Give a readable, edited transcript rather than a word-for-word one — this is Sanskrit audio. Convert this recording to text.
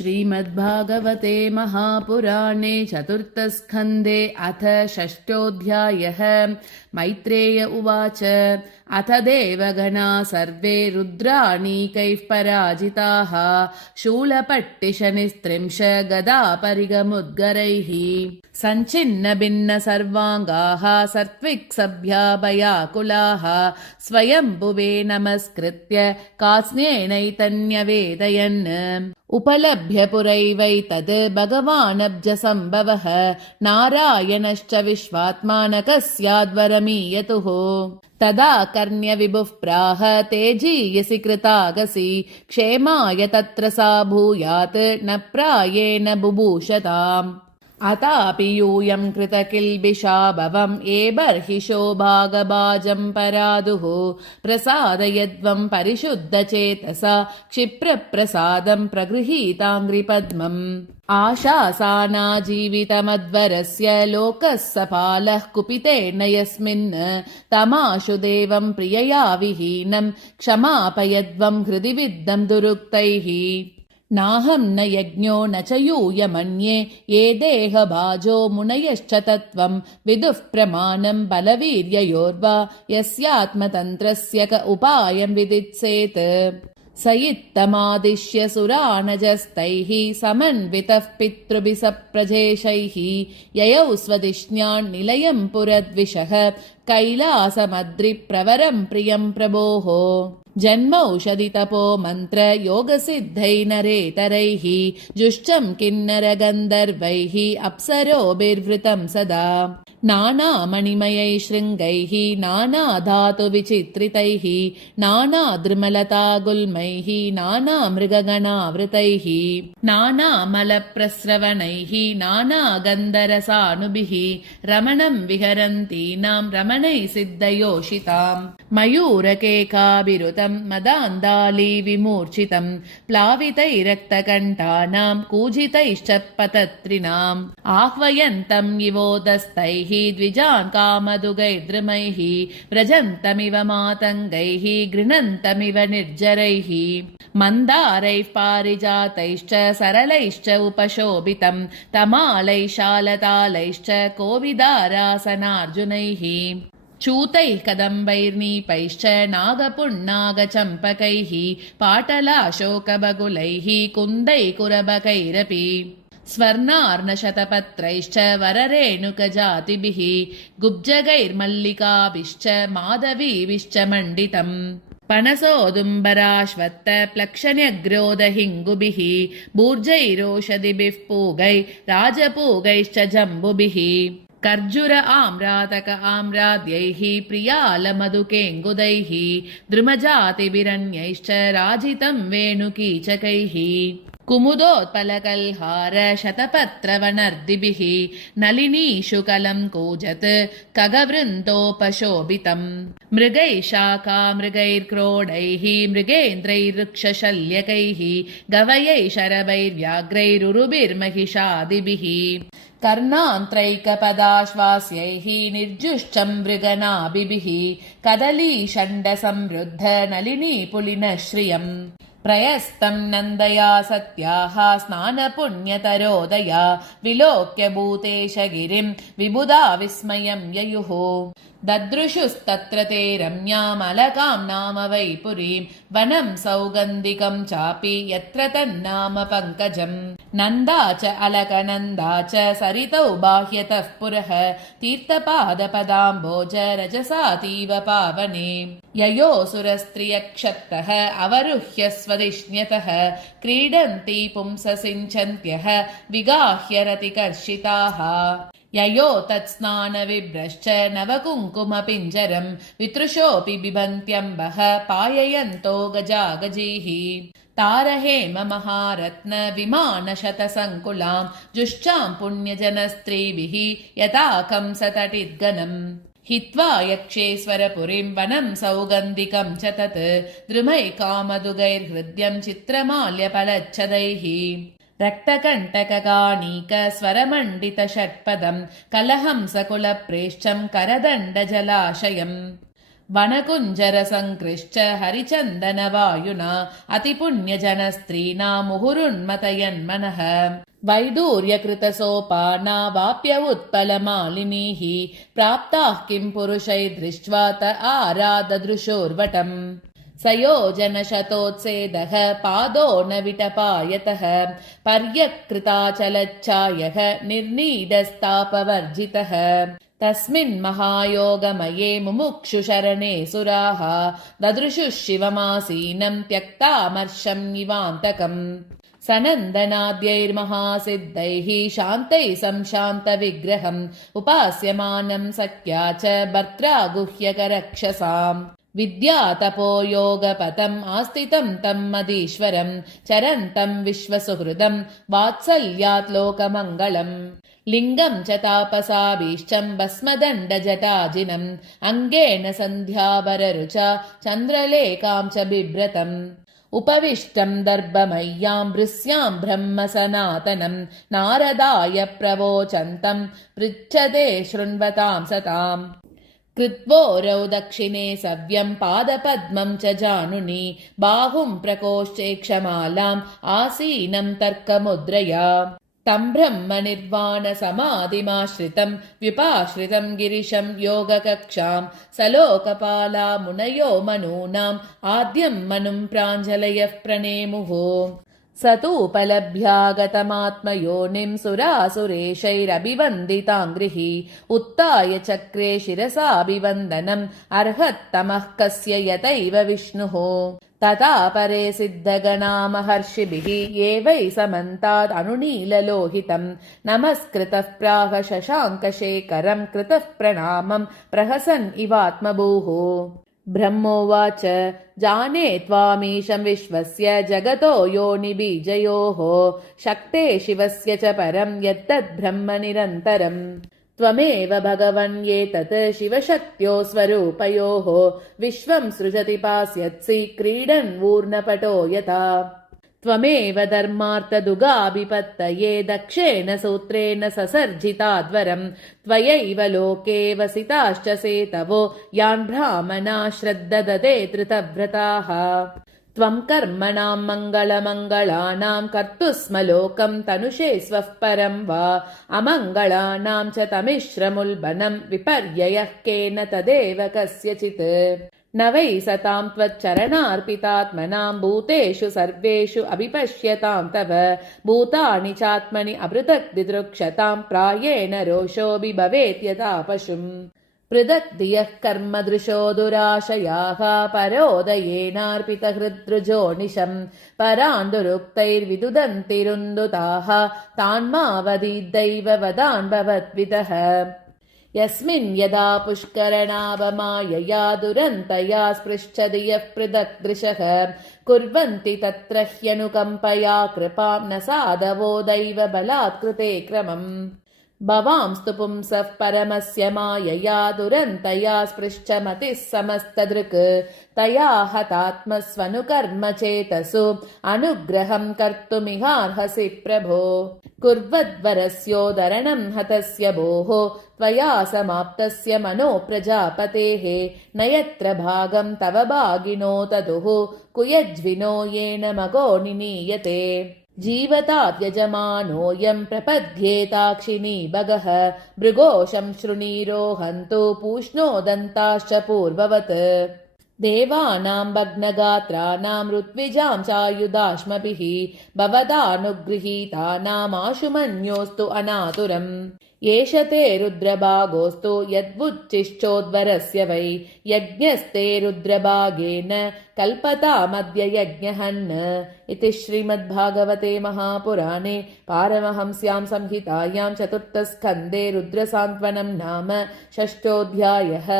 श्रीमद्भागवते महापुराणे चतुर्थस्कन्धे अथ षष्ठोऽध्यायः। मैत्रेय उवाच अथ देवगणा सर्वे रुद्राणीकैः पराजिताः शूलपट्टिशनिस्त्रिंश गदापरिगमुद्गरैः सञ्चिन्न भिन्न सर्वाङ्गाः सत्त्विक्सभ्याभयाकुलाः स्वयंभुवे नमस्कृत्य कास्न्येनैतन्यवेदयन् उपलभ्य पुरैवैतद् भगवानब्जसम्भवः नारायणश्च विश्वात्मा न कस्याद्वरमीयतुः तदा कर्ण्यविभुः प्राह तेजीयसि कृतागसि क्षेमाय तत्र सा भूयात् न प्रायेण बुभूषताम् अतापि यूयं कृतकिल्बिषा भवम् एबर्हिषो भागभाजं परादुः प्रसादयद्वं परिशुद्धचेतसा क्षिप्रप्रसादं प्रगृहीताङ्घ्रिपद्मम् आशासाना जीवितमध्वरस्य लोकः सफालः कुपितेन यस्मिन् तमाशु देवं प्रियया विहीनं क्षमापयद्वं हृदि विद्धं दुरुक्तैः नाहं न यज्ञो न च यूयमन्ये ये देहभाजो मुनयश्च तत्त्वं विदुः प्रमाणं बलवीर्ययोर्वा यस्यात्मतन्त्रस्य क उपायं विदित्सेत् स इत्थमादिश्य सुरानजस्तैः समन्वितः पितृभिः सप्रजेशैः ययौ स्वधिष्ण्यान् निलयं पुरद्विषः कैलासमद्रिप्रवरं प्रियं प्रभोः जन्मौषधितपो मन्त्र योगसिद्धै नरेतरैः जुष्टं किन्नरगन्धर्वैः अप्सरोभिर्वृतं सदा नानामणिमयै शृङ्गैः नानाधातुविचित्रितैः नानाद्रुमलतागुल्मैः नानामृगगणावृतैः नानामलप्रस्रवणैः नानागन्धरसानुभिः रमणं विहरन्तीनां रमणैः सिद्धयोषिताम् मयूरकेकाभिरुतं मदान्दाली विमूर्छितं प्लावितैरक्तकण्ठानां कूजितैश्च पतत्रिणाम् आह्वयन्तं इवोदस्तैः द्विजान् कामदुगैर्द्रुमैः व्रजन्तमिव मातङ्गैः गृह्णन्तमिव निर्जरैः मन्दारैः पारिजातैश्च सरलैश्च उपशोभितं तमालैः शालतालैश्च कोविदारासनार्जुनैः चूतैः कदम्बैर्नीपैश्च नागपुण्णागचम्पकैः पाटलाशोकबगुलैः कुन्दैकुरबकैरपि स्वर्णार्णशतपत्रैश्च वररेणुकजातिभिः गुब्जगैर्मल्लिकाभिश्च माधवीभिश्च मण्डितम् पनसोदुम्बराश्वत्थ प्लक्षण्यग्रोदहिङ्गुभिः भूर्जैरोषधिभिः पूगै राजपूगैश्च जम्बुभिः कर्जुर आम्रातक आम्राद्यैः प्रियालमधुकेङ्गुदैः द्रुमजातिभिरन्यैश्च राजितं वेणुकीचकैः कुमुदोत्पलकल्हार शतपत्रवनर्दिभिः नलिनीशुकलं कूजत् खगवृन्दोपशोभितम् मृगैः शाखामृगैर्क्रोडैः मृगेन्द्रैर्वृक्षशल्यकैः गवयैः शरभैर्व्याघ्रैरुरुभिर्महिषादिभिः कर्णान्त्रैकपदाश्वास्यैः निर्जुष्टं मृगनाभिभिः कदलीषण्डसमृद्ध नलिनीपुलिनश्रियम् प्रयस्तं नन्दया सत्याः स्नानपुण्यतरोदया विलोक्य भूतेशगिरिं विबुधा विस्मयं ययुः ददृशुस्तत्र ते रम्यामलकां नाम वै पुरीं वनं सौगन्धिकं चापि यत्र तन्नाम पङ्कजम् नन्दा च अलकनन्दा च सरितौ बाह्यतः पुरः तीर्थपादपदाम्भोज रजसातीव पावने ययोऽसुरस्त्रियक्षत्तः अवरुह्य स्वदिष्ण्यतः क्रीडन्ति पुंससिञ्चन्त्यः विगाह्य रतिकर्षिताः ययो तत्स्नानविभ्रश्च नवकुङ्कुमपिञ्जरं वितृशोऽपि बिभन्त्यम्बः पाययन्तो गजागजीः तारहेम महारत्न विमानशतसङ्कुलां जुष्टां पुण्यजनस्त्रीभिः यथा कंसतटिद्गणम् हित्वा यक्षेश्वरपुरीं वनं सौगन्धिकं च तत् द्रुमैकामदुगैर्हृद्यं चित्रमाल्यफलच्छदैः रक्तकण्टकगाणीक स्वरमण्डितषट्पदं कलहंसकुलप्रेष्ठं करदण्डजलाशयम् वनकुञ्जरसङ्कृश्च हरिचन्दनवायुना अतिपुण्यजनस्त्रीणां मुहुरुन्मतयन्मनः वैडूर्यकृतसोपानावाप्य उत्पलमालिनीः प्राप्ताः किं पुरुषैर्दृष्ट्वा त आराददृशोर्वटम् स योजनशतोत्सेदः पादो न विटपायतः पर्यक्कृताचलच्छायः निर्नीडस्तापवर्जितः तस्मिन् महायोगमये मुमुक्षुशरणे सुराः ददृशुः शिवमासीनं त्यक्तामर्षं इवान्तकम् सनन्दनाद्यैर्महासिद्धैः शान्तैः संशान्तविग्रहम् उपास्यमानं सख्या च भर्त्रा गुह्यकरक्षसाम् विद्यातपोयोगपथम् आस्थितं तं मदीश्वरम् चरन्तं विश्वसुहृदं वात्सल्यात् लोकमङ्गलम् लिङ्गं च तापसाभीष्टं भस्मदण्डजटाजिनम् अङ्गेन सन्ध्यावररुचा चन्द्रलेखां च बिभ्रतम् उपविष्टं दर्भमय्यां भृस्यां ब्रह्म सनातनं नारदाय प्रवोचन्तं पृच्छते शृण्वतां सताम् कृत्वोरौ दक्षिणे सव्यं पादपद्मं च जानुनि बाहुं प्रकोष्ठेक्षमालाम् आसीनं तर्कमुद्रया तं ब्रह्म निर्वाणसमाधिमाश्रितं व्युपाश्रितं गिरिशं योगकक्षां सलोकपाला मुनयो मनूनाम् आद्यं मनुं प्राञ्जलयः प्रणेमुः स तूपलभ्यागतमात्मयोनिं सुरासुरेशैरभिवन्दिताङ्घ्रिः उत्थाय चक्रे शिरसाभिवन्दनम् अर्हत्तमः कस्य यतैव विष्णुः तथा परे सिद्धगणा महर्षिभिः ये वै समन्तात् अनुनीललोहितं नमस्कृतः प्राह शशाङ्कशेखरं कृतः प्रणामं प्रहसन् इवात्मभूः ब्रह्मोवाच जाने त्वामीशं विश्वस्य जगतो योनिबीजयोः शक्ते शिवस्य च परं यत्तद् ब्रह्म निरन्तरम् त्वमेव भगवन् एतत् शिवशक्त्यो स्वरूपयोः विश्वं सृजति पास्यत्सि क्रीडन् ऊर्णपटो यथा त्वमेव धर्मार्थदुगाभिपत्तये दक्षेण सूत्रेण ससर्जिताध्वरम् त्वयैव लोके वसिताश्च सेतवो यान् ब्राह्मणा श्रद्ददते धृतव्रताः त्वं कर्मणां मङ्गलमङ्गलानां कर्तुः स्म लोकं तनुषे स्वः परं वा अमङ्गलानां च तमिश्रमुल्बनं विपर्ययः केन तदेव कस्यचित् न वै सतां त्वच्चरणार्पितात्मनां भूतेषु सर्वेषु अभिपश्यतां तव भूतानि चात्मनि अपृथक् दिदृक्षतां प्रायेण रोषोऽपि भवेत् यथा पशुम् पृथक् धियः कर्मदृशो दुराशयाः परोदयेनार्पितहृद्रुजोनिशम् परान्दुरुक्तैर्विदुदन्तिरुन्दुताः तान्मावदीद्दैव वदान् भवद्विदः यस्मिन् यदा पुष्करणावमायया दुरन्तया स्पृच्छति यः पृथक् दृशः कुर्वन्ति तत्र ह्यनुकम्पया कृपां न साधवो दैव बलात्कृते क्रमम् भवांस्तु पुंसः परमस्य मायया दुरन्तया स्पृष्टमतिः समस्तदृक् तया हतात्मस्वनुकर्म चेतसु अनुग्रहं कर्तुमिहार्हसि प्रभो कुर्वद्वरस्योदरणं हतस्य भोः त्वया समाप्तस्य मनो प्रजापतेः न यत्र भागं तव भागिनो तदुः कुयज्विनो येन मगो निनीयते जीवताद्यजमानोऽयं प्रपद्येताक्षिणी भगः भृगोशं शृणीरोहन्तु पूष्णोदन्ताश्च पूर्ववत् देवानां भग्नगात्राणां ऋत्विजां चायुधाश्मभिः भवदानुगृहीतानामाशुमन्योऽस्तु अनातुरम् एष ते रुद्रभागोऽस्तु यद्वुच्चिश्चोद्वरस्य वै यज्ञस्ते रुद्रभागेन कल्पतामद्य यज्ञहन् इति श्रीमद्भागवते महापुराणे पारमहंस्यां संहितायां चतुर्थस्कन्धे रुद्रसान्त्वनं नाम षष्ठोऽध्यायः।